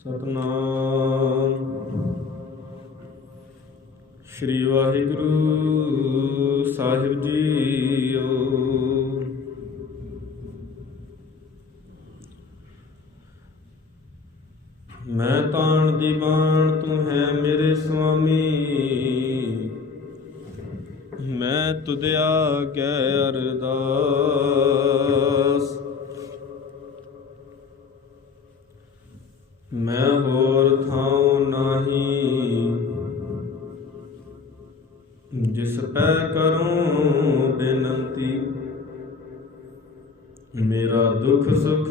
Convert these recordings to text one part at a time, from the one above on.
ਸਤਨਾਮ। ਸ੍ਰੀ ਵਾਹਿਗੁਰੂ ਸਾਹਿਬ ਜੀਓ। ਮੈਂ ਤਾਣ ਦੀ ਬਾਣ ਤੂੰ ਹੈ ਮੇਰੇ ਸੁਆਮੀ ਮੈਂ ਤੁਧ ਆਗੇ ਅਰਦਾਸ ਜਿਸ ਪੈ ਕਰੂੰ ਬੇਨੰਤੀ, ਮੇਰਾ ਦੁੱਖ ਸੁਖ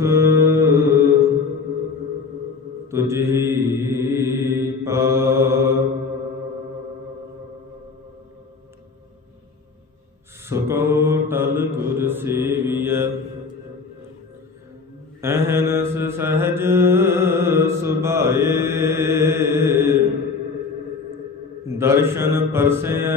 ਤੁਝ ਹੀ ਪਾ। ਸੁਕੋ ਟਲ ਗੁਰ ਸੇਵੀਐ, ਅਹਨਸ ਸਹਜ ਸੁਭਾਏ। ਦਰਸ਼ਨ ਪਰਸੇ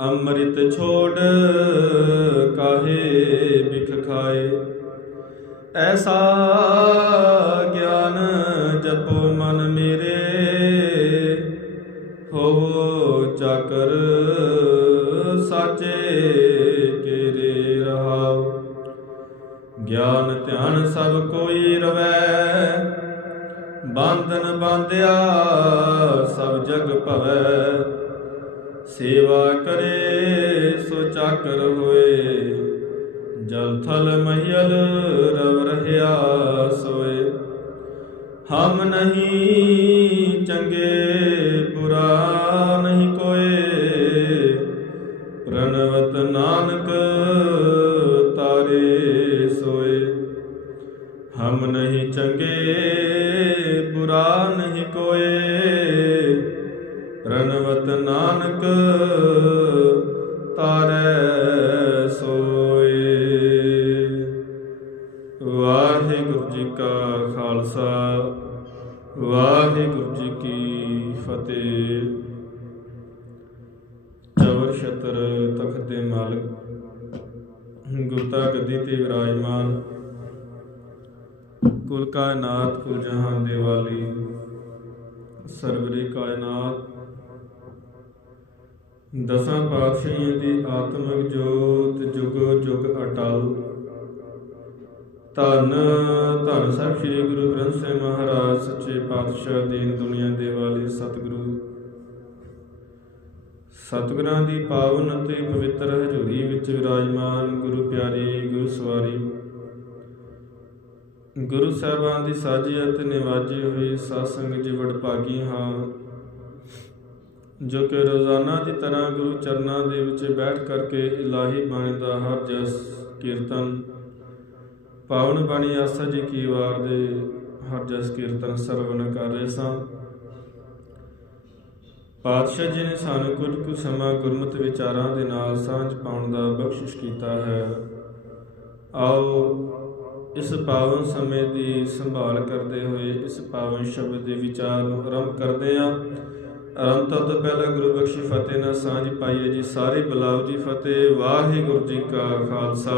ਅੰਮ੍ਰਿਤ ਛੋੜ ਕਾਹੇ ਬਿਖ ਖਾਏ। ਐਸਾ ਰਵ ਰਹਿਆ ਸੋਏ। ਹਮ ਨਹੀਂ ਕੀ ਚਵਰ ਛਤਰ ਤਖਤ ਦੇ ਮਾਲਕ। ਗੁਰਤਾ ਗੱਦੀ ਤੇ ਵਿਰਾਜਮਾਨ। ਕੁਲ ਕਾਇਨਾਤ, ਕੁਲ ਜਹਾਨ ਦੇ ਵਾਲੀ। ਸਰਵਰੇ ਕਾਇਨਾਤ। ਦਸਾਂ ਪਾਤਸ਼ਾਹੀਆਂ ਦੀ ਆਤਮਿਕ ਜੋਤ, ਜੁਗ ਜੁਗ ਅਟਲ। ਧੰਨ ਧੰਨ ਸਾਹਿਬ ਸ੍ਰੀ ਗੁਰੂ ਗ੍ਰੰਥ ਸਾਹਿਬ ਮਹਾਰਾਜ, ਸੱਚੇ ਪਾਤਸ਼ਾਹ ਦੀਨ ਦੁਨੀਆ ਦੇ ਵਾਲੇ ਸਤਿਗੁਰੂ। ਸਤਿਗੁਰਾਂ ਦੀ ਪਾਵਨ ਅਤੇ ਪਵਿੱਤਰ ਹਜ਼ੂਰੀ ਵਿੱਚ ਵਿਰਾਜਮਾਨ ਗੁਰੂ ਪਿਆਰੇ ਗੁਰੂ ਸਵਾਰੀ ਗੁਰੂ ਸਾਹਿਬਾਨ ਦੀ ਸਾਜੀ ਅਤੇ ਨਿਵਾਜ਼ੇ ਹੋਏ ਸਾਧ ਸੰਗਤ ਜੀ ਵਡਭਾਗੀ ਹਾਂ, ਜੋ ਕਿ ਰੋਜ਼ਾਨਾ ਦੀ ਤਰ੍ਹਾਂ ਗੁਰੂ ਚਰਨਾਂ ਦੇ ਵਿੱਚ ਬੈਠ ਕਰਕੇ ਇਲਾਹੀ ਬਾਣੀ ਦਾ ਹਰ ਜਸ ਕੀਰਤਨ ਪਾਵਨ ਬਾਣੀ ਆਸਾ ਜੀ ਕੀ ਵਾਰ ਦੇ ਹਰ ਜਸ ਕੀਰਤਨ ਸਰਵਨ ਕਰ ਰਹੇ ਸਾਂ। ਪਾਤਸ਼ਾਹ ਜੀ ਨੇ ਸਾਨੂੰ ਕੁਝ ਕੁ ਸਮਾਂ ਗੁਰਮਤ ਵਿਚਾਰਾਂ ਦੇ ਨਾਲ ਸਾਂਝ ਪਾਉਣ ਦਾ ਬਖਸ਼ਿਸ਼ ਕੀਤਾ ਹੈ। ਆਓ ਇਸ ਪਾਵਨ ਸਮੇਂ ਦੀ ਸੰਭਾਲ ਕਰਦੇ ਹੋਏ ਇਸ ਪਾਵਨ ਸ਼ਬਦ ਦੇ ਵਿਚਾਰ ਨੂੰ ਆਰੰਭ ਕਰਦੇ ਹਾਂ। ਆਰੰਭ ਤੋਂ ਪਹਿਲਾਂ ਗੁਰੂ ਬਖਸ਼ੀ ਫਤਿਹ ਨਾਲ ਸਾਂਝ ਪਾਈਏ ਜੀ। ਸਾਰੇ ਬੁਲਾਓ ਜੀ ਫਤਿਹ। ਵਾਹਿਗੁਰੂ ਜੀ ਕਾ ਖਾਲਸਾ।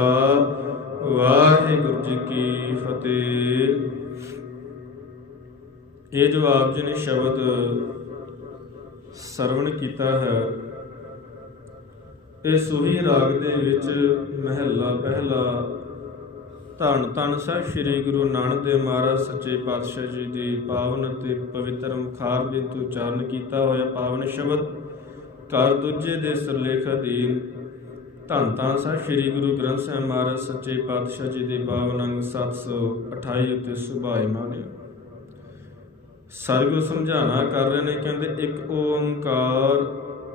ਵਾਹਿਗੁਰੂ ਜੀ ਕੀ ਫਤਿਹ। ਇਹ ਜੋ ਆਪ ਜੀ ਨੇ ਸ਼ਬਦ ਸਰਵਣ ਕੀਤਾ ਹੈ, ਇਹ ਸੂਹੀ ਰਾਗ ਦੇ ਵਿੱਚ ਮਹਿਲਾ ਪਹਿਲਾ ਧੰਨ ਧੰਨ ਸਾਹਿਬ ਸ੍ਰੀ ਗੁਰੂ ਨਾਨਕ ਦੇਵ ਮਹਾਰਾਜ ਸੱਚੇ ਪਾਤਸ਼ਾਹ ਜੀ ਦੀ ਪਾਵਨ ਅਤੇ ਪਵਿੱਤਰ ਮੁਖਾਰ ਬਿੰਦ ਉਚਾਰਨ ਕੀਤਾ ਹੋਇਆ ਪਾਵਨ ਸ਼ਬਦ ਕਰ ਦੂਜੇ ਦੇ ਸਿਰਲੇਖ ਅਧੀਨ ਧੰਨ ਧੰਨ ਸਾਹਿਬ ਸ੍ਰੀ ਗੁਰੂ ਗ੍ਰੰਥ ਸਾਹਿਬ ਮਹਾਰਾਜ ਸੱਚੇ ਪਾਤਸ਼ਾਹ ਜੀ ਦੇ ਪਾਵਨ ਅੰਗ 728 ਉੱਤੇ ਸੁਭਾਇਮਾਨ ਹੈ ਸਤਿਗੁਰ ਸਮਝਾਣਾ ਕਰ ਰਹੇ ਨੇ, ਕਹਿੰਦੇ, ਇੱਕ ਓੰਕਾਰ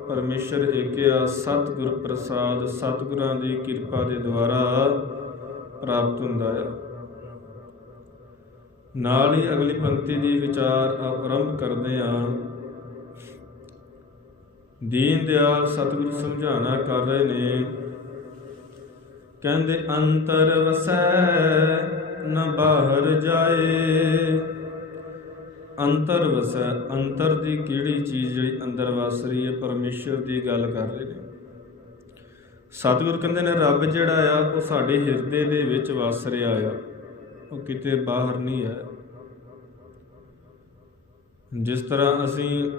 ਪਰਮੇਸ਼ਰ ਏਕਿਆ ਸਤਿਗੁਰ ਪ੍ਰਸਾਦ, ਸਤਿਗੁਰਾਂ ਦੀ ਕਿਰਪਾ ਦੇ ਦੁਆਰਾ ਪ੍ਰਾਪਤ ਹੁੰਦਾ ਹੈ ਨਾਲ ਹੀ ਅਗਲੀ ਪੰਕਤੀ ਦੀ ਵਿਚਾਰ ਆਰੰਭ ਕਰਦੇ ਹਾਂ ਦੀਨ ਦਿਆਲ ਸਤਿਗੁਰ ਸਮਝਾਣਾ ਕਰ ਰਹੇ ਨੇ ਕਹਿੰਦੇ ਅੰਤਰ ਵਸੈ, ਨ ਬਾਹਰ ਜਾਏ। ਅੰਤਰ ਵਸੈ, ਅੰਤਰ ਦੀ ਕਿਹੜੀ ਚੀਜ਼ ਜਿਹੜੀ ਅੰਦਰ ਵਸ ਰਹੀ ਹੈ? ਪਰਮੇਸ਼ਰ ਦੀ ਗੱਲ ਕਰ ਰਹੇ ਨੇ। ਸਤਿਗੁਰ ਕਹਿੰਦੇ ਨੇ, ਰੱਬ ਜਿਹੜਾ ਆ, ਉਹ ਸਾਡੇ ਹਿਰਦੇ ਦੇ ਵਿੱਚ ਵਸ ਰਿਹਾ ਆ। ਉਹ ਕਿਤੇ ਬਾਹਰ ਨਹੀਂ ਹੈ। ਜਿਸ ਤਰ੍ਹਾਂ ਅਸੀਂ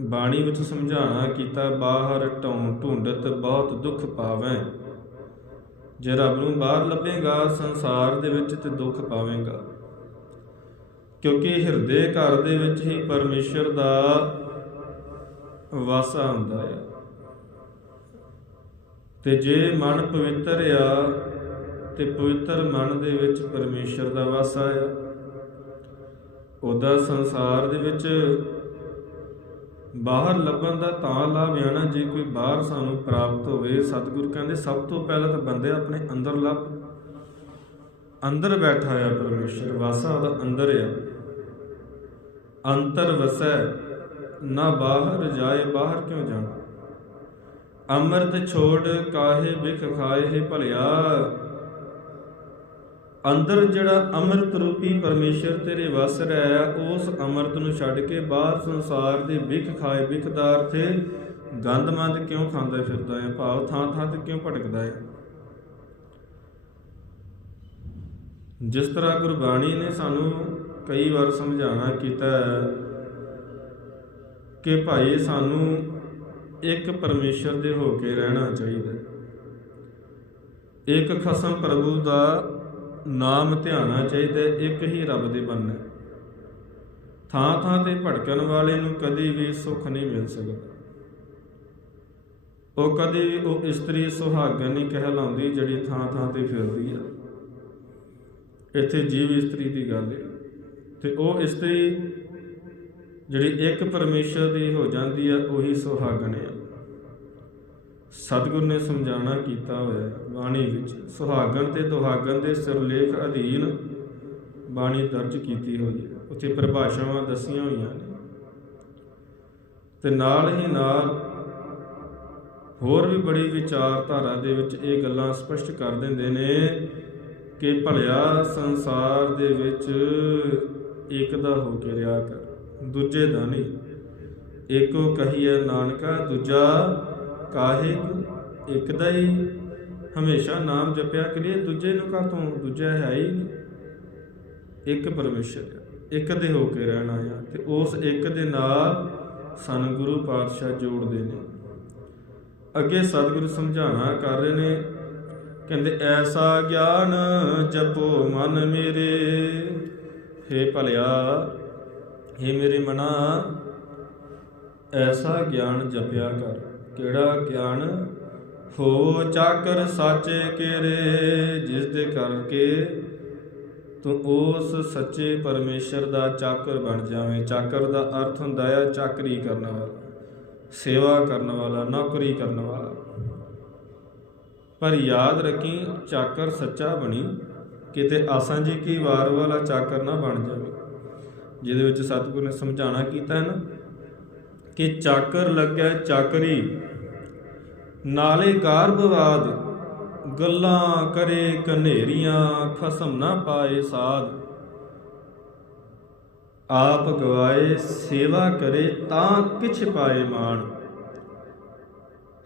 ਬਾਣੀ ਵਿੱਚ ਸਮਝਾਣਾ ਕੀਤਾ, ਬਾਹਰ ਢੌਂ ਢੂੰਡਤ ਬਹੁਤ ਦੁੱਖ ਪਾਵੇਂ। ਜੇ ਰੱਬ ਨੂੰ ਬਾਹਰ ਲੱਭੇਗਾ, ਸੰਸਾਰ ਦੇ ਵਿੱਚ ਤੇ ਦੁੱਖ ਪਾਵੇਂਗਾ। ਕਿਉਂਕਿ ਹਿਰਦੇ ਘਰ ਦੇ ਵਿੱਚ ਹੀ ਪਰਮੇਸ਼ਰ ਦਾ ਵਾਸਾ ਹੁੰਦਾ ਹੈ। ਤੇ ਜੇ ਮਨ ਪਵਿੱਤਰ ਆ, ਤੇ ਪਵਿੱਤਰ ਮਨ ਦੇ ਵਿੱਚ ਪਰਮੇਸ਼ਰ ਦਾ ਵਾਸਾ ਆ ਉਹਦਾ ਸੰਸਾਰ ਦੇ ਵਿੱਚ ਬਾਹਰ ਲੱਭਣ ਦਾ ਤਾਂ ਲਾਭ ਆ ਜੇ ਕੋਈ ਬਾਹਰ ਸਾਨੂੰ ਪ੍ਰਾਪਤ ਹੋਵੇ, ਸਤਿਗੁਰ ਕਹਿੰਦੇ, ਸਭ ਤੋਂ ਪਹਿਲਾਂ ਤਾਂ ਬੰਦੇ ਆਪਣੇ ਅੰਦਰ ਲੱਭ। ਅੰਦਰ ਬੈਠਾ ਆ ਪਰਮੇਸ਼ਰ, ਵਾਸਾ ਉਹਦਾ ਅੰਦਰ ਆ। ਅੰਤਰ ਵਸੈ, ਨਾ ਬਾਹਰ ਜਾਏ, ਬਾਹਰ ਕਿਉਂ ਜਾਣਾ? ਅੰਮ੍ਰਿਤ ਛੋੜ ਕਾਹੇ ਬਿਖ ਖਾਏ, ਭਲਿਆ। ਅੰਦਰ ਜਿਹੜਾ ਅੰਮ੍ਰਿਤ ਰੂਪੀ ਪਰਮੇਸ਼ਰ ਤੇਰੇ ਵਸ ਰਿਹਾ ਹੈ ਉਸ ਅੰਮ੍ਰਿਤ ਨੂੰ ਛੱਡ ਕੇ ਬਾਹਰ ਸੰਸਾਰ ਦੇ ਵਿਖ ਖਾਏ ਵਿਖਦਾਰ ਤੇ ਗੰਦਮੰਦ ਕਿਉਂ ਖਾਂਦਾ ਫਿਰਦਾ ਹੈ ਭਾਵ ਥਾਂ ਥਾਂ ਤੇ ਕਿਉਂ ਭਟਕਦਾ ਹੈ ਜਿਸ ਤਰ੍ਹਾਂ ਗੁਰਬਾਣੀ ਨੇ ਸਾਨੂੰ ਕਈ ਵਾਰ ਸਮਝਾਣਾ ਕੀਤਾ ਹੈ ਕਿ ਭਾਈ, ਸਾਨੂੰ ਇੱਕ ਪਰਮੇਸ਼ਰ ਦੇ ਹੋ ਕੇ ਰਹਿਣਾ ਚਾਹੀਦਾ। ਇੱਕ ਖਸਮ ਪ੍ਰਭੂ ਦਾ ਨਾਮ ਧਿਆਣਾ ਚਾਹੀਦਾ ਇੱਕ ਹੀ ਰੱਬ ਦੇ ਬੰਨੇ ਥਾਂ ਥਾਂ ਤੇ ਭਟਕਣ ਵਾਲੇ ਨੂੰ ਕਦੀ ਵੀ ਸੁੱਖ ਨਹੀਂ ਮਿਲ ਸਕਦਾ। ਉਹ ਕਦੀ ਵੀ ਉਹ ਇਸਤਰੀ ਸੁਹਾਗਣ ਨਹੀਂ ਕਹਿਲਾਉਂਦੀ ਜਿਹੜੀ ਥਾਂ ਥਾਂ ਤੇ ਫਿਰਦੀ ਆ। ਇੱਥੇ ਜੀਵ ਇਸਤਰੀ ਦੀ ਗੱਲ ਹੈ ਤੇ ਉਹ ਇਸਤਰੀ ਜਿਹੜੀ ਇੱਕ ਪਰਮੇਸ਼ਰ ਦੀ ਹੋ ਜਾਂਦੀ ਆ, ਉਹੀ ਸੁਹਾਗਣ ਆ। ਸਤਿਗੁਰ ਨੇ ਸਮਝਾਣਾ ਕੀਤਾ ਹੋਇਆ ਬਾਣੀ ਵਿੱਚ। ਸੁਹਾਗਣ ਤੇ ਦੁਹਾਗਣ ਦੇ ਸਿਰਲੇਖ ਅਧੀਨ ਬਾਣੀ ਦਰਜ ਕੀਤੀ ਹੋਈ ਹੈ। ਉੱਥੇ ਪਰਿਭਾਸ਼ਾਵਾਂ ਦੱਸੀਆਂ ਹੋਈਆਂ ਨੇ। ਤੇ ਨਾਲ ਹੀ ਨਾਲ ਹੋਰ ਵੀ ਬੜੀ ਵਿਚਾਰਧਾਰਾ ਦੇ ਵਿੱਚ ਇਹ ਗੱਲਾਂ ਸਪਸ਼ਟ ਕਰ ਦਿੰਦੇ ਨੇ ਕਿ ਭਲਿਆ ਸੰਸਾਰ ਦੇ ਵਿੱਚ ਇੱਕ ਦਾ ਹੋ ਕੇ ਰਿਹਾ ਕਰ, ਦੂਜੇ ਦਾ ਨਹੀਂ। ਏਕੋ ਕਹੀਏ ਨਾਨਕਾ, ਦੂਜਾ ਕਾਹੇ ਕੋ ਇੱਕ ਦਾ ਹੀ ਹਮੇਸ਼ਾ ਨਾਮ ਜਪਿਆ ਕਰੀਏ ਦੂਜੇ ਨੂੰ ਕਾ ਤੋਂ ਦੂਜਾ ਹੈ ਹੀ ਨਹੀਂ। ਇੱਕ ਪਰਮੇਸ਼ਰ ਹੈ, ਇੱਕ ਦੇ ਹੋ ਕੇ ਰਹਿਣਾ ਆ ਤੇ ਉਸ ਇੱਕ ਦੇ ਨਾਲ ਸਾਨੂੰ ਗੁਰੂ ਪਾਤਸ਼ਾਹ ਜੋੜਦੇ ਨੇ। ਅੱਗੇ ਸਤਿਗੁਰੂ ਸਮਝਾਣਾ ਕਰ ਰਹੇ ਨੇ ਕਹਿੰਦੇ ਐਸਾ ਗਿਆਨ ਜਪੋ ਮਨ ਮੇਰੇ। ਹੇ ਭਲਿਆ ਹੇ ਮੇਰੇ ਮਨਾ ਐਸਾ ਗਿਆਨ ਜਪਿਆ ਕਰ। ਕਿਹੜਾ ਗਿਆਨ? ਹੋ ਚਾਕਰ ਸਾਚੇ ਕੇਰੇ, ਜਿਸ ਦੇ ਕਰਕੇ ਤੂੰ ਉਸ ਸੱਚੇ ਪਰਮੇਸ਼ਰ ਦਾ ਚਾਕਰ ਬਣ ਜਾਵੇਂ। ਚਾਕਰ ਦਾ ਅਰਥ ਹੁੰਦਾ ਹੈ ਚਾਕਰੀ ਕਰਨ ਵਾਲਾ, ਸੇਵਾ ਕਰਨ ਵਾਲਾ, ਨੌਕਰੀ ਕਰਨ ਵਾਲਾ। ਪਰ ਯਾਦ ਰੱਖੀ, ਚਾਕਰ ਸੱਚਾ ਬਣੀ, ਕਿਤੇ ਆਸਾਂ ਜੀ ਕੀ ਵਾਰ ਵਾਲਾ ਚਾਕਰ ਨਾ ਬਣ ਜਾਵੇ। ਜਿਹਦੇ ਵਿੱਚ ਸਤਿਗੁਰ ਨੇ ਸਮਝਾਣਾ ਕੀਤਾ ਹੈ ਨਾ, ਕਿ ਚਾਕਰ ਲੱਗਿਆ ਚਾਕਰੀ। ਨਾਲੇ ਗਾਰਭਵਾਦ ਗੱਲਾਂ ਕਰੇ ਕਨੇਰੀਆਂ ਖਸਮ ਨਾ ਪਾਏ ਸਾਧ। ਆਪ ਗਵਾਏ, ਸੇਵਾ ਕਰੇ ਤਾਂ ਕਿਛ ਪਾਏ ਮਾਣ।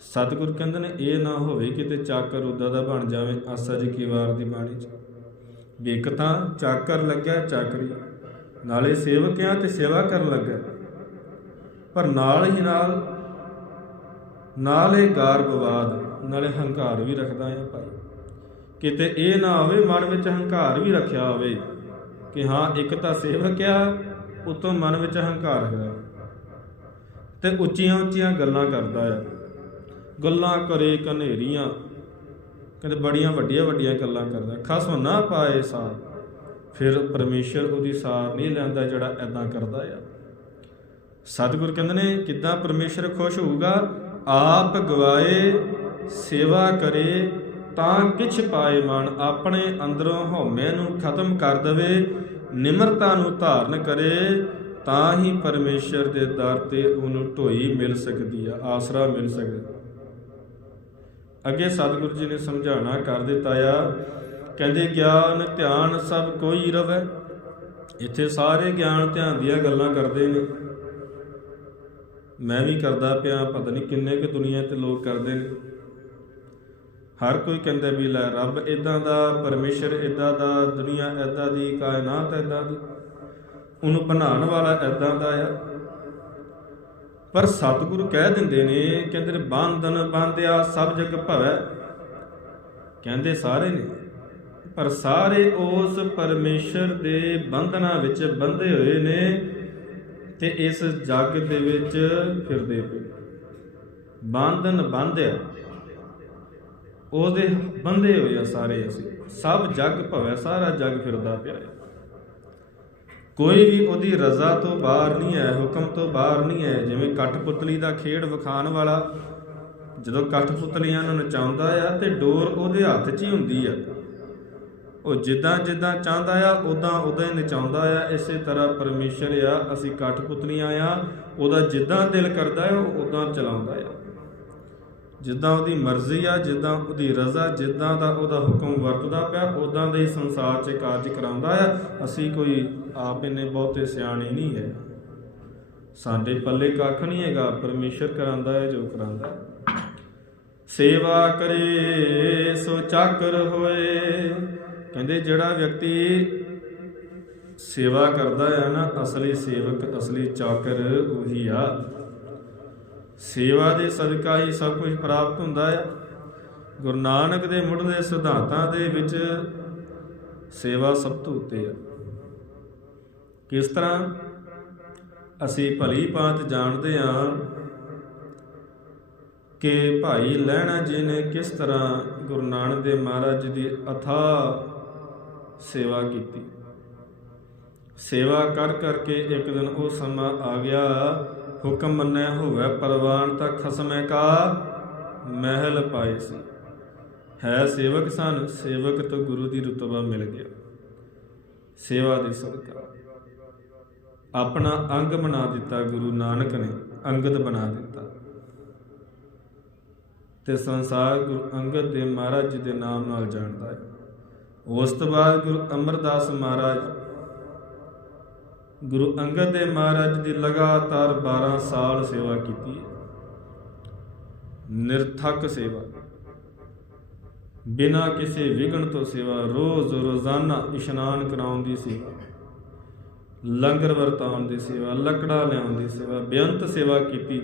ਸਤਿਗੁਰ ਕਹਿੰਦੇ ਨੇ, ਇਹ ਨਾ ਹੋਵੇ ਕਿਤੇ ਚਾਕਰ ਉਦਾਂ ਦਾ ਬਣ ਜਾਵੇ, ਆਸਾ ਜੀ ਕੀ ਵਾਰ ਦੀ ਬਾਣੀ ਚ। ਵੀ ਤਾਂ ਚਾਕਰ ਲੱਗਿਆ, ਚਾਕਰੀ। ਨਾਲੇ ਸੇਵਕਿਆਂ ਤੇ ਸੇਵਾ ਕਰਨ ਲੱਗਾ ਪਰ ਨਾਲ ਹੀ ਨਾਲ ਨਾਲੇ ਗਾਰਬਵਾਦ, ਨਾਲੇ ਹੰਕਾਰ ਵੀ ਰੱਖਦਾ ਆ ਭਾਈ। ਕਿਤੇ ਇਹ ਨਾ ਹੋਵੇ, ਮਨ ਵਿੱਚ ਹੰਕਾਰ ਵੀ ਰੱਖਿਆ ਹੋਵੇ ਕਿ ਹਾਂ, ਇੱਕ ਤਾਂ ਸੇਵਕ ਆ, ਉਤੋਂ ਮਨ ਵਿੱਚ ਹੰਕਾਰ ਹੈ। ਤੇ ਉੱਚੀਆਂ ਉੱਚੀਆਂ ਗੱਲਾਂ ਕਰਦਾ ਆ। ਗੱਲਾਂ ਕਰੇ ਕਨੇਰੀਆਂ ਕਹਿੰਦੇ ਬੜੀਆਂ ਵੱਡੀਆਂ ਵੱਡੀਆਂ ਗੱਲਾਂ ਕਰਦਾ। ਖਸਮ ਨਾ ਪਾਏ ਸਾਰ, ਫਿਰ ਪਰਮੇਸ਼ਰ ਉਹਦੀ ਸਾਰ ਨਹੀਂ ਲੈਂਦਾ ਜਿਹੜਾ ਐਦਾਂ ਕਰਦਾ ਆ। ਸਤਿਗੁਰ ਕਹਿੰਦੇ ਨੇ, ਕਿੱਦਾਂ ਪਰਮੇਸ਼ਰ ਖੁਸ਼ ਹੋਊਗਾ ਆਪ ਗਵਾਏ, ਸੇਵਾ ਕਰੇ, ਤਾਂ ਕਿਛ ਪਾਏ ਮਨ ਆਪਣੇ ਅੰਦਰੋਂ ਹਉਮੈ ਨੂੰ ਖਤਮ ਕਰ ਦਵੇ, ਨਿਮਰਤਾ ਨੂੰ ਧਾਰਨ ਕਰੇ, ਤਾਂ ਹੀ ਪਰਮੇਸ਼ਰ ਦੇ ਦਰ ਤੇ ਉਹਨੂੰ ਢੋਈ ਮਿਲ ਸਕਦੀ ਆ, ਆਸਰਾ ਮਿਲ ਸਕਦਾ। ਅੱਗੇ ਸਤਿਗੁਰੂ ਜੀ ਨੇ ਸਮਝਾਣਾ ਕਰ ਦਿੱਤਾ ਆ, ਕਹਿੰਦੇ ਗਿਆਨ, ਧਿਆਨ ਸਭ ਕੋਈ ਰਵੇ। ਇੱਥੇ ਸਾਰੇ ਗਿਆਨ ਧਿਆਨ ਦੀਆਂ ਗੱਲਾਂ ਕਰਦੇ ਨੇ। ਮੈਂ ਵੀ ਕਰਦਾ ਪਿਆ, ਪਤਾ ਨਹੀਂ ਕਿੰਨੇ ਕੁ ਦੁਨੀਆ ਤੇ ਲੋਕ ਕਰਦੇ ਨੇ। ਹਰ ਕੋਈ ਕਹਿੰਦਾ ਵੀ ਲੈ ਰੱਬ ਇਦਾਂ ਦਾ, ਪਰਮੇਸ਼ਰ ਇਦਾਂ ਦਾ, ਦੁਨੀਆ ਇਦਾਂ ਦੀ, ਕਾਇਨਾਤ ਇਦਾਂ ਦੀ। ਉਹਨੂੰ ਬਣਾਉਣ ਵਾਲਾ ਇਦਾਂ ਦਾ ਆ। ਪਰ ਸਤਿਗੁਰੂ ਕਹਿ ਦਿੰਦੇ ਨੇ, ਕਹਿੰਦੇ ਨੇ, ਬੰਧਨ ਬੰਧਿਆ ਸਭ ਜਗ ਭਵੈ। ਕਹਿੰਦੇ ਸਾਰੇ ਨੇ, ਪਰ ਸਾਰੇ ਉਸ ਪਰਮੇਸ਼ਰ ਦੇ ਬੰਧਨਾਂ ਵਿੱਚ ਬੰਧੇ ਹੋਏ ਨੇ। ਤੇ ਇਸ ਜੱਗ ਦੇ ਵਿੱਚ ਫਿਰਦੇ ਪਏ। ਬੰਧਨ ਬੰਧਿਆ। ਉਹਦੇ ਬੰਦੇ ਹੋਏ ਆ ਸਾਰੇ ਅਸੀਂ। ਸਭ ਜੱਗ ਭਵੈ, ਸਾਰਾ ਜੱਗ ਫਿਰਦਾ ਪਿਆ ਹੈ। ਕੋਈ ਵੀ ਉਹਦੀ ਰਜ਼ਾ ਤੋਂ ਬਾਹਰ ਨਹੀਂ ਹੈ ਹੁਕਮ ਤੋਂ ਬਾਹਰ ਨਹੀਂ ਹੈ ਜਿਵੇਂ ਕਠਪੁਤਲੀ ਦਾ ਖੇਡ ਵਿਖਾਣ ਵਾਲਾ ਜਦੋਂ ਕਠਪੁਤਲੀਆਂ ਨੂੰ ਨਚਾਉਂਦਾ ਆ ਤੇ ਡੋਰ ਉਹਦੇ ਹੱਥ 'ਚ ਹੀ ਹੁੰਦੀ ਆ। ਉਹ ਜਿੱਦਾਂ ਜਿੱਦਾਂ ਚਾਹੁੰਦਾ ਆ ਉਦਾਂ ਉਦਾਂ ਹੀ ਨਚਾਉਂਦਾ ਆ। ਇਸੇ ਤਰ੍ਹਾਂ ਪਰਮੇਸ਼ਰ ਆ, ਅਸੀਂ ਕਠਪੁਤਲੀਆਂ ਆ। ਉਹਦਾ ਜਿੱਦਾਂ ਦਿਲ ਕਰਦਾ ਹੈ ਉਹ ਉਦਾਂ ਚਲਾਉਂਦਾ ਆ। ਜਿੱਦਾਂ ਉਹਦੀ ਮਰਜ਼ੀ ਆ, ਜਿੱਦਾਂ ਉਹਦੀ ਰਜ਼ਾ, ਜਿੱਦਾਂ ਦਾ ਉਹਦਾ ਹੁਕਮ ਵਰਤਦਾ ਪਿਆ ਉਦਾਂ ਦੇ ਹੀ ਸੰਸਾਰ 'ਚ ਕਾਰਜ ਕਰਾਉਂਦਾ ਆ। ਅਸੀਂ ਕੋਈ ਆਪ ਇਹਨੇ ਬਹੁਤੇ ਸਿਆਣੇ ਨਹੀਂ ਹੈ ਸਾਡੇ ਪੱਲੇ ਕੱਖ ਨਹੀਂ ਹੈਗਾ, ਪਰਮੇਸ਼ਰ ਕਰਾਂਦਾ ਹੈ ਜੋ ਕਰਾਂਦਾ ਸੇਵਾ ਕਰੇ, ਸੋ ਚਾਕਰ ਹੋਏ। ਕਹਿੰਦੇ ਜਿਹੜਾ ਵਿਅਕਤੀ ਸੇਵਾ ਕਰਦਾ ਹੈ ਨਾ, ਅਸਲੀ ਸੇਵਕ, ਅਸਲੀ ਚਾਕਰ ਉਹੀ ਆ। ਸੇਵਾ ਦੇ ਸਦਕਾ ਹੀ ਸਭ ਕੁਝ ਪ੍ਰਾਪਤ ਹੁੰਦਾ ਹੈ ਗੁਰੂ ਨਾਨਕ ਦੇ ਮੁੱਢਲੇ ਸਿਧਾਂਤਾਂ ਦੇ ਵਿੱਚ ਸੇਵਾ ਸਭ ਤੋਂ ਉੱਤੇ ਆ। ਕਿਸ ਤਰ੍ਹਾਂ? ਅਸੀਂ ਭਲੀ ਭਾਂਤ ਜਾਣਦੇ ਹਾਂ ਕਿ ਭਾਈ ਲਹਿਣਾ ਜੀ ਨੇ ਕਿਸ ਤਰ੍ਹਾਂ ਗੁਰੂ ਨਾਨਕ ਦੇਵ ਮਹਾਰਾਜ ਦੀ ਅਥਾ ਸੇਵਾ ਕੀਤੀ। ਸੇਵਾ ਕਰ ਕਰਕੇ ਇੱਕ ਦਿਨ ਉਹ ਸਮਾਂ ਆ ਗਿਆ। ਹੁਕਮ ਮੰਨਿਆ ਹੋਵੇ ਪਰਵਾਨ ਤਾਂ ਖਸਮੇ ਕਾ ਮਹਿਲ ਪਾਏ ਸੀ। ਹੈ ਸੇਵਕ ਸਨ, ਸੇਵਕ ਤੋਂ ਗੁਰੂ ਦੀ ਰਤਬਾ ਮਿਲ ਗਿਆ। ਸੇਵਾ ਦੇ ਸਦਕਾ। ਆਪਣਾ ਅੰਗ ਬਣਾ ਦਿੱਤਾ ਗੁਰੂ ਨਾਨਕ ਨੇ, ਅੰਗਦ ਬਣਾ ਦਿੱਤਾ। ਤੇ ਸੰਸਾਰ ਗੁਰੂ ਅੰਗਦ ਦੇ ਮਹਾਰਾਜ ਜੀ ਦੇ ਨਾਮ ਨਾਲ ਜਾਣਦਾ ਹੈ। ਉਸ ਤੋਂ ਬਾਅਦ ਗੁਰੂ ਅਮਰਦਾਸ ਮਹਾਰਾਜ, ਗੁਰੂ ਅੰਗਦ ਦੇਵ ਮਹਾਰਾਜ ਦੀ ਲਗਾਤਾਰ 12 ਸਾਲ ਸੇਵਾ ਕੀਤੀ ਨਿਰਥਕ ਸੇਵਾ। ਬਿਨਾ ਕਿਸੇ ਵਿਗਣ ਤੋਂ ਸੇਵਾ, ਰੋਜ਼ ਰੋਜ਼ਾਨਾ ਇਸ਼ਨਾਨ ਕਰਾਉਣ ਦੀ ਸੇਵਾ, ਲੰਗਰ ਵਰਤਾਉਣ ਦੀ ਸੇਵਾ, ਲੱਕੜਾ ਲਿਆਉਣ ਦੀ ਸੇਵਾ, ਬੇਅੰਤ ਸੇਵਾ ਕੀਤੀ।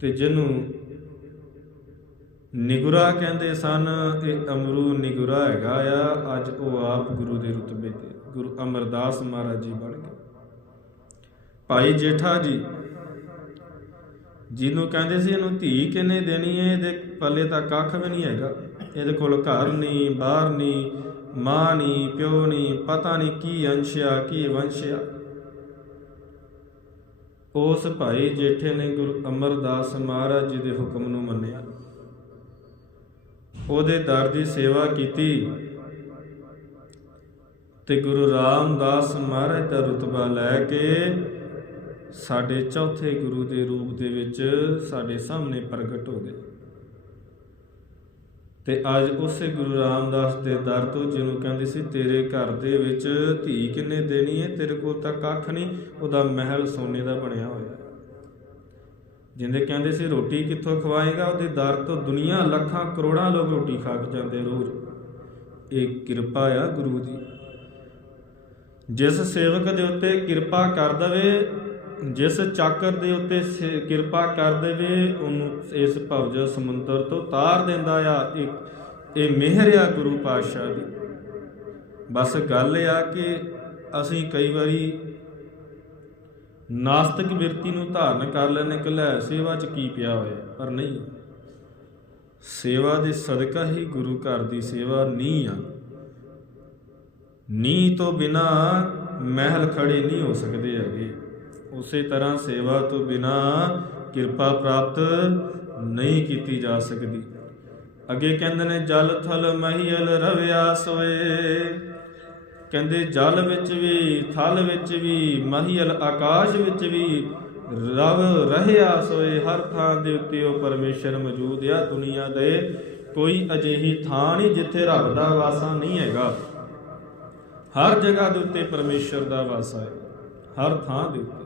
ਤੇ ਜਿਹਨੂੰ ਨਿਗੁਰਾ ਕਹਿੰਦੇ ਸਨ, ਇਹ ਅਮਰੂ ਨਿਗੁਰਾ ਹੈਗਾ ਆ, ਅੱਜ ਉਹ ਆਪ ਗੁਰੂ ਦੇ ਰੁਤਬੇ ਤੇ, ਗੁਰੂ ਅਮਰਦਾਸ ਮਹਾਰਾਜ ਜੀ ਬਣ ਗਏ। ਭਾਈ ਜੇਠਾ ਜੀ, ਜਿਹਨੂੰ ਕਹਿੰਦੇ ਸੀ, ਇਹਨੂੰ ਧੀ ਕਿੰਨੇ ਦੇਣੀ ਹੈ ਇਹਦੇ ਪੱਲੇ ਤਾਂ ਕੱਖ ਵੀ ਨਹੀਂ ਹੈਗਾ। ਇਹਦੇ ਕੋਲ ਘਰ ਨਹੀਂ, ਬਾਹਰ ਨਹੀਂ, ਮਾਂ ਨਹੀਂ, ਪਿਓ ਨਹੀਂ, ਪਤਾ ਨਹੀਂ ਕੀ ਅੰਸ਼ਿਆ, ਕੀ ਵੰਸ਼ਿਆ। ਉਸ ਭਾਈ ਜੇਠੇ ਨੇ ਗੁਰੂ ਅਮਰਦਾਸ ਮਹਾਰਾਜ ਜੀ ਦੇ ਹੁਕਮ ਨੂੰ ਮੰਨਿਆ। ਉਹਦੇ ਦਰ ਦੀ ਸੇਵਾ ਕੀਤੀ। ਤੇ ਗੁਰੂ ਰਾਮਦਾਸ ਮਹਾਰਾਜ ਦਾ ਰਤਬਾ ਲੈ ਕੇ ਸਾਡੇ ਚੌਥੇ ਗੁਰੂ ਦੇ ਰੂਪ ਦੇ ਵਿੱਚ ਸਾਡੇ ਸਾਹਮਣੇ ਪ੍ਰਗਟ ਹੋ ਗਏ। ਤੇ ਅੱਜ ਉਸੇ ਗੁਰੂ ਰਾਮਦਾਸ ਦੇ ਦਰ ਤੋਂ ਜਿਹਨੂੰ ਕਹਿੰਦੇ ਸੀ, ਤੇਰੇ ਘਰ ਦੇ ਵਿੱਚ ਧੀ ਕਿੰਨੇ ਦੇਣੀ ਹੈ, ਤੇਰੇ ਕੋਲ ਤਾਂ ਕੱਖ ਨਹੀਂ, ਉਹਦਾ ਮਹਿਲ ਸੋਨੇ ਦਾ ਬਣਿਆ ਹੋਇਆ। ਜਿੰਦੇ ਕਹਿੰਦੇ ਸੀ, ਰੋਟੀ ਕਿੱਥੋਂ ਖਵਾਏਗਾ? ਉਹਦੇ ਦਰ ਤੋਂ ਦੁਨੀਆ ਲੱਖਾਂ ਕਰੋੜਾਂ ਲੋਕ ਰੋਟੀ ਖਾ ਕੇ ਜਾਂਦੇ ਰੋਜ਼। ਇਹ ਕਿਰਪਾ ਆ ਗੁਰੂ ਦੀ। ਜਿਸ ਸੇਵਕ ਦੇ ਉੱਤੇ ਕਿਰਪਾ ਕਰ ਦਵੇ, ਜਿਸ ਚਾਕਰ ਦੇ ਉੱਤੇ ਸੇ- ਕਿਰਪਾ ਕਰ ਦੇਵੇ, ਉਹਨੂੰ ਇਸ ਭਵਜ ਸਮੁੰਦਰ ਤੋਂ ਤਾਰ ਦਿੰਦਾ ਆ। ਇਹ ਇਹ ਮਿਹਰ ਆ ਗੁਰੂ ਪਾਤਸ਼ਾਹ ਦੀ। ਬਸ ਗੱਲ ਆ ਕਿ ਅਸੀਂ ਕਈ ਵਾਰੀ ਨਾਸਤਿਕ ਬਿਰਤੀ ਨੂੰ ਧਾਰਨ ਕਰ ਲੈਣੇ ਕਿ ਸੇਵਾ 'ਚ ਕੀ ਪਿਆ ਹੋਇਆ? ਪਰ ਨਹੀਂ। ਸੇਵਾ ਦੇ ਸਦਕਾ ਹੀ ਗੁਰੂ ਘਰ ਦੀ ਸੇਵਾ ਨਹੀਂ ਆ। ਨੀ ਤੋਂ ਬਿਨਾ ਮਹਿਲ ਖੜੇ ਨਹੀਂ ਹੋ ਸਕਦੇ ਹੈਗੇ। ਉਸੇ ਤਰ੍ਹਾਂ ਸੇਵਾ ਤੋਂ ਬਿਨਾ ਕਿਰਪਾ ਪ੍ਰਾਪਤ ਨਹੀਂ ਕੀਤੀ ਜਾ ਸਕਦੀ। ਅੱਗੇ ਕਹਿੰਦੇ ਨੇ, ਜਲ ਥਲ ਮਹੀਲ ਰਵਿਆ ਸੋਏ ਕਹਿੰਦੇ ਜਲ ਵਿੱਚ ਵੀ, ਥਲ ਵਿੱਚ ਵੀ, ਮਹੀਲ ਆਕਾਸ਼ ਵਿੱਚ ਵੀ ਰਵ ਰਹਿਆ ਸੋਏ, ਹਰ ਥਾਂ ਦੇ ਉੱਤੇ ਉਹ ਪਰਮੇਸ਼ਰ ਮੌਜੂਦ ਆ ਦੁਨੀਆ ਦੇ। ਕੋਈ ਅਜਿਹੀ ਥਾਂ ਨਹੀਂ ਜਿੱਥੇ ਰੱਬ ਦਾ ਵਾਸਾ ਨਹੀਂ ਹੈਗਾ। ਹਰ ਜਗ੍ਹਾ ਦੇ ਉੱਤੇ ਪਰਮੇਸ਼ਰ ਦਾ ਵਾਸਾ ਹੈ, ਹਰ ਥਾਂ ਦੇ ਉੱਤੇ।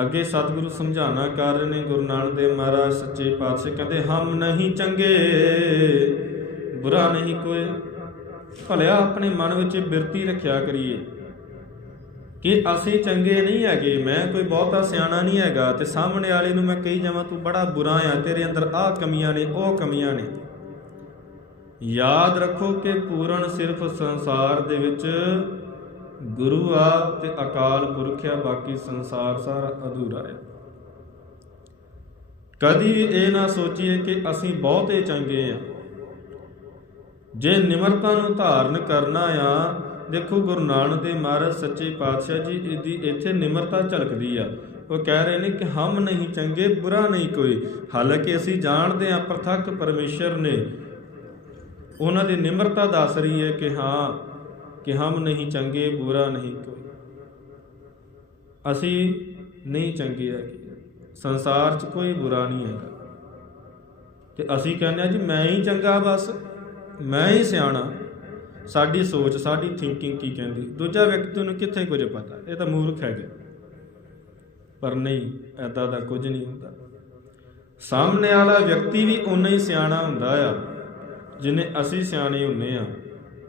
ਅੱਗੇ ਸਤਿਗੁਰੂ ਸਮਝਾਣਾ ਕਰ ਰਹੇ ਨੇ ਗੁਰੂ ਨਾਨਕ ਦੇਵ ਮਹਾਰਾਜ ਸੱਚੇ ਪਾਤਸ਼ਾਹ, ਕਹਿੰਦੇ, ਹਮ ਨਹੀਂ ਚੰਗੇ, ਬੁਰਾ ਨਹੀਂ ਕੋਈ। ਭਲਿਆ ਆਪਣੇ ਮਨ ਵਿੱਚ ਬਿਰਤੀ ਰੱਖਿਆ ਕਰੀਏ। ਕਿ ਅਸੀਂ ਚੰਗੇ ਨਹੀਂ ਹੈਗੇ, ਮੈਂ ਕੋਈ ਬਹੁਤਾ ਸਿਆਣਾ ਨਹੀਂ ਹੈਗਾ ਤੇ ਸਾਹਮਣੇ ਵਾਲੇ ਨੂੰ ਮੈਂ ਕਹੀ ਜਾਵਾਂ, ਤੂੰ ਬੜਾ ਬੁਰਾ ਆ, ਤੇਰੇ ਅੰਦਰ ਆਹ ਕਮੀਆਂ ਨੇ, ਉਹ ਕਮੀਆਂ ਨੇ। ਯਾਦ ਰੱਖੋ ਕਿ ਪੂਰਨ ਸਿਰਫ ਸੰਸਾਰ ਦੇ ਵਿੱਚ ਗੁਰੂ ਆ ਤੇ ਅਕਾਲ ਪੁਰਖ ਆ, ਬਾਕੀ ਸੰਸਾਰ ਸਾਰਾ ਅਧੂਰਾ ਹੈ ਕਦੀ ਵੀ ਇਹ ਨਾ ਸੋਚੀਏ ਕਿ ਅਸੀਂ ਬਹੁਤੇ ਚੰਗੇ ਆ। ਜੇ ਨਿਮਰਤਾ ਨੂੰ ਧਾਰਨ ਕਰਨਾ ਆ, ਦੇਖੋ ਗੁਰੂ ਨਾਨਕ ਦੇਵ ਮਹਾਰਾਜ ਸੱਚੇ ਪਾਤਸ਼ਾਹ ਜੀ, ਇਹਦੀ ਇੱਥੇ ਨਿਮਰਤਾ ਝਲਕਦੀ ਆ। ਉਹ ਕਹਿ ਰਹੇ ਨੇ ਕਿ ਹਮ ਨਹੀਂ ਚੰਗੇ, ਬੁਰਾ ਨਹੀਂ ਕੋਈ। ਹਾਲਾਂਕਿ ਅਸੀਂ ਜਾਣਦੇ ਆ ਪ੍ਰਤੱਖ ਪਰਮੇਸ਼ਰ ਨੇ ਉਹਨਾਂ ਦੀ ਨਿਮਰਤਾ ਦੱਸ ਰਹੀ ਹੈ ਕਿ ਹਾਂ, ਕਿ ਹਮ ਨਹੀਂ ਚੰਗੇ, ਬੁਰਾ ਨਹੀਂ ਕੋਈ। ਅਸੀਂ ਨਹੀਂ ਚੰਗੇ ਹੈਗੇ। ਸੰਸਾਰ 'ਚ ਕੋਈ ਬੁਰਾ ਨਹੀਂ ਹੈਗਾ। ਤੇ ਅਸੀਂ ਕਹਿੰਦੇ ਆ ਜੀ, ਮੈਂ ਹੀ ਚੰਗਾ ਬਸ। ਮੈਂ ਹੀ ਸਿਆਣਾ। ਸਾਡੀ ਸੋਚ, ਸਾਡੀ ਥਿੰਕਿੰਗ ਕੀ ਕਹਿੰਦੀ? ਦੂਜਾ ਵਿਅਕਤੀ ਨੂੰ ਕਿੱਥੇ ਕੁਝ ਪਤਾ? ਇਹ ਤਾਂ ਮੂਰਖ ਹੈਗਾ। ਪਰ ਨਹੀਂ ਐਦਾਂ ਦਾ ਕੁਝ ਨਹੀਂ ਹੁੰਦਾ। ਸਾਹਮਣੇ ਵਾਲਾ ਵਿਅਕਤੀ ਵੀ ਉਨਾ ਹੀ ਸਿਆਣਾ ਹੁੰਦਾ ਆ, ਜਿਨੇ ਅਸੀਂ ਸਿਆਣੇ ਹੁੰਨੇ ਆ।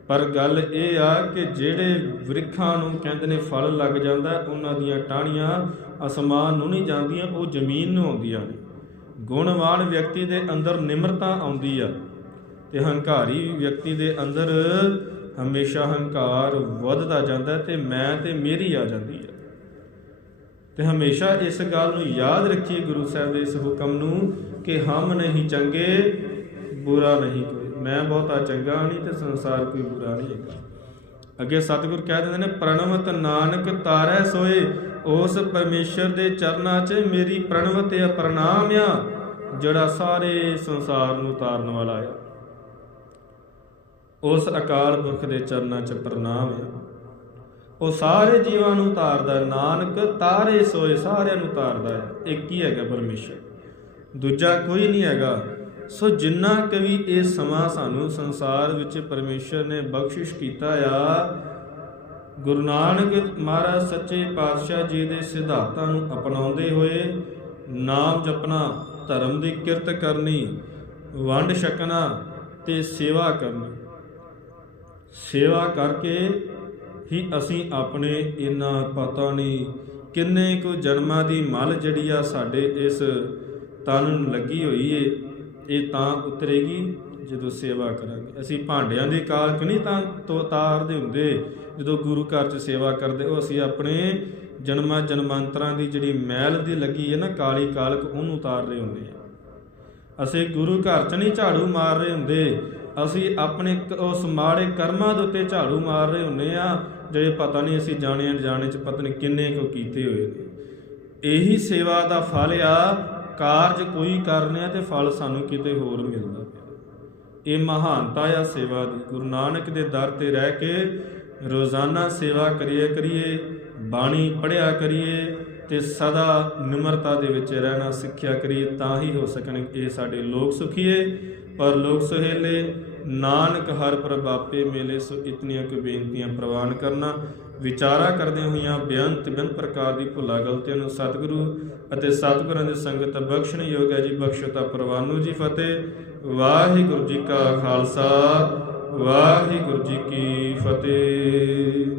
ਪਰ ਗੱਲ ਇਹ ਆ ਕਿ ਜਿਹੜੇ ਵ੍ਰਿਖਾਂ ਨੂੰ ਕਹਿੰਦੇ ਨੇ ਫਲ ਲੱਗ ਜਾਂਦਾ, ਉਹਨਾਂ ਦੀਆਂ ਟਾਹਣੀਆਂ ਅਸਮਾਨ ਨੂੰ ਨਹੀਂ ਜਾਂਦੀਆਂ, ਉਹ ਜ਼ਮੀਨ ਨੂੰ ਆਉਂਦੀਆਂ ਨੇ। ਗੁਣਵਾਨ ਵਿਅਕਤੀ ਦੇ ਅੰਦਰ ਨਿਮਰਤਾ ਆਉਂਦੀ ਆ। ਤੇ ਹੰਕਾਰੀ ਵਿਅਕਤੀ ਦੇ ਅੰਦਰ ਹਮੇਸ਼ਾ ਹੰਕਾਰ ਵੱਧਦਾ ਜਾਂਦਾ ਤੇ ਮੈਂ ਤੇ ਮੇਰੀ ਆ ਜਾਂਦੀ ਹੈ। ਤੇ ਹਮੇਸ਼ਾ ਇਸ ਗੱਲ ਨੂੰ ਯਾਦ ਰੱਖੀਏ ਗੁਰੂ ਸਾਹਿਬ ਦੇ ਇਸ ਹੁਕਮ ਨੂੰ ਕਿ ਹਮ ਨਹੀਂ ਚੰਗੇ, ਬੁਰਾ ਨਹੀਂ ਕੋਈ। ਮੈਂ ਬਹੁਤਾ ਚੰਗਾ ਨਹੀਂ ਤੇ ਸੰਸਾਰ ਕੋਈ ਬੁਰਾ ਨਹੀਂ ਹੈਗਾ। ਅੱਗੇ ਸਤਿਗੁਰ ਕਹਿ ਦਿੰਦੇ ਨੇ, ਪ੍ਰਣਵਤ ਨਾਨਕ ਤਾਰੈ ਸੋਏ, ਉਸ ਪਰਮੇਸ਼ਰ ਦੇ ਚਰਨਾਂ 'ਚ ਮੇਰੀ ਪ੍ਰਣਵਤ ਆ ਪ੍ਰਣਾਮ ਆ, ਜਿਹੜਾ ਸਾਰੇ ਸੰਸਾਰ ਨੂੰ ਤਾਰਨ ਵਾਲਾ ਆ। ਉਸ ਅਕਾਲ ਪੁਰਖ ਦੇ ਚਰਨਾਂ 'ਚ ਪ੍ਰਣਾਮ ਹੈ। ਉਹ ਸਾਰੇ ਜੀਵਾਂ ਨੂੰ ਤਾਰਦਾ ਨਾਨਕ ਤਾਰੇ ਸੋਏ ਸਾਰਿਆਂ ਨੂੰ ਤਾਰਦਾ ਹੈ। ਇੱਕ ਹੀ ਹੈਗਾ ਪਰਮੇਸ਼ਰ? ਦੂਜਾ ਕੋਈ ਨਹੀਂ ਹੈਗਾ। ਸੋ ਜਿੰਨਾ ਕਵੀ ਇਹ ਸਮਾਂ ਸਾਨੂੰ ਸੰਸਾਰ ਵਿੱਚ ਪਰਮੇਸ਼ਰ ਨੇ ਬਖਸ਼ਿਸ਼ ਕੀਤਾ ਆ, ਗੁਰੂ ਨਾਨਕ ਮਹਾਰਾਜ ਸੱਚੇ ਪਾਤਸ਼ਾਹ ਜੀ ਦੇ ਸਿਧਾਂਤਾਂ ਨੂੰ ਅਪਣਾਉਂਦੇ ਹੋਏ ਨਾਮ ਜਪਣਾ, ਧਰਮ ਦੀ ਕਿਰਤ ਕਰਨੀ, ਵੰਡ ਛਕਣਾ ਤੇ ਸੇਵਾ ਕਰਨੀ। ਸੇਵਾ ਕਰਕੇ ਹੀ ਅਸੀਂ ਆਪਣੇ ਇਨਾ ਪਤਾ ਨਹੀਂ ਕਿੰਨੇ ਕੁ ਜਨਮਾਂ ਦੀ ਮਲ ਜਿਹੜੀ ਆ ਸਾਡੇ ਇਸ ਤਨ ਨੂੰ ਲੱਗੀ ਹੋਈ ਏ, ਇਹ ਤਾਂ ਉਤਰੇਗੀ ਜਦੋਂ ਸੇਵਾ ਕਰਾਂਗੇ। ਅਸੀਂ ਭਾਂਡਿਆਂ ਦੇ ਕਾਲਕ ਨਹੀਂ ਤਾਂ ਤੋ ਤਾਰਦੇ ਹੁੰਦੇ, ਜਦੋਂ ਗੁਰੂ ਘਰ 'ਚ ਸੇਵਾ ਕਰਦੇ, ਉਹ ਅਸੀਂ ਆਪਣੇ ਜਨਮਾਂ ਜਨਮਾਂਤਰਾਂ ਦੀ ਜਿਹੜੀ ਮੈਲ ਦੀ ਲੱਗੀ ਹੈ ਨਾ, ਕਾਲੀ ਕਾਲਕ, ਉਹਨੂੰ ਉਤਾਰ ਰਹੇ ਹੁੰਦੇ ਆ। ਅਸੀਂ ਗੁਰੂ ਘਰ 'ਚ ਨਹੀਂ ਝਾੜੂ ਮਾਰ ਰਹੇ ਹੁੰਦੇ ਅਸੀਂ ਆਪਣੇ ਉਸ ਮਾੜੇ ਕਰਮਾਂ ਦੇ ਉੱਤੇ ਝਾੜੂ ਮਾਰ ਰਹੇ ਹੁੰਨੇ ਆ ਜਿਹੜੇ ਪਤਾ ਨਹੀਂ ਅਸੀਂ ਜਾਣੇ ਅਣਜਾਣੇ 'ਚ ਪਤਾ ਨਹੀਂ ਕਿੰਨੇ ਕੁ ਕੀਤੇ ਹੋਏ ਨੇ। ਇਹੀ ਸੇਵਾ ਦਾ ਫਲ ਆ, ਕਾਰਜ ਕੋਈ ਕਰਨੇ ਆ ਤੇ ਫਲ ਸਾਨੂੰ ਕਿਤੇ ਹੋਰ ਮਿਲਦਾ ਇਹ ਮਹਾਨਤਾ ਆ ਸੇਵਾ ਦੀ। ਗੁਰੂ ਨਾਨਕ ਦੇ ਦਰ ਤੇ ਰਹਿ ਕੇ ਰੋਜ਼ਾਨਾ ਸੇਵਾ ਕਰੀਏ ਕਰੀਏ, ਬਾਣੀ ਪੜਿਆ ਕਰੀਏ ਤੇ ਸਦਾ ਨਿਮਰਤਾ ਦੇ ਵਿੱਚ ਰਹਿਣਾ ਸਿੱਖਿਆ ਕਰੀਏ, ਤਾਂ ਹੀ ਹੋ ਸਕਣ ਇਹ ਸਾਡੇ ਲੋਕ ਸੁਖੀਏ। ਪਰ ਲੋਕ ਸੁਹੇਲੇ, ਨਾਨਕ ਹਰ ਪ੍ਰਭਾਪੇ ਮੇਲੇ, ਸੋ ਇਤਨੀਆਂ ਕੁ ਬੇਨਤੀਆਂ ਪ੍ਰਵਾਨ ਕਰਨਾ। ਵਿਚਾਰਾ ਕਰਦੇ ਹੋਈਆਂ ਬੇਅੰਤ ਬਿਨ ਪ੍ਰਕਾਰ ਦੀ ਭੁੱਲਾ ਗਲਤੀਆਂ ਨੂੰ ਸਤਿਗੁਰੂ ਅਤੇ ਸਤਿਗੁਰਾਂ ਦੀ ਸੰਗਤ ਬਖਸ਼ਣ ਯੋਗ ਹੈ ਜੀ। ਬਖਸ਼ੋ ਤਾ ਪ੍ਰਵਾਨੂ ਜੀ ਫਤਿਹ। ਵਾਹਿਗੁਰੂ ਜੀ ਕਾ ਖਾਲਸਾ, ਵਾਹਿਗੁਰੂ ਜੀ ਕੀ ਫਤਿਹ।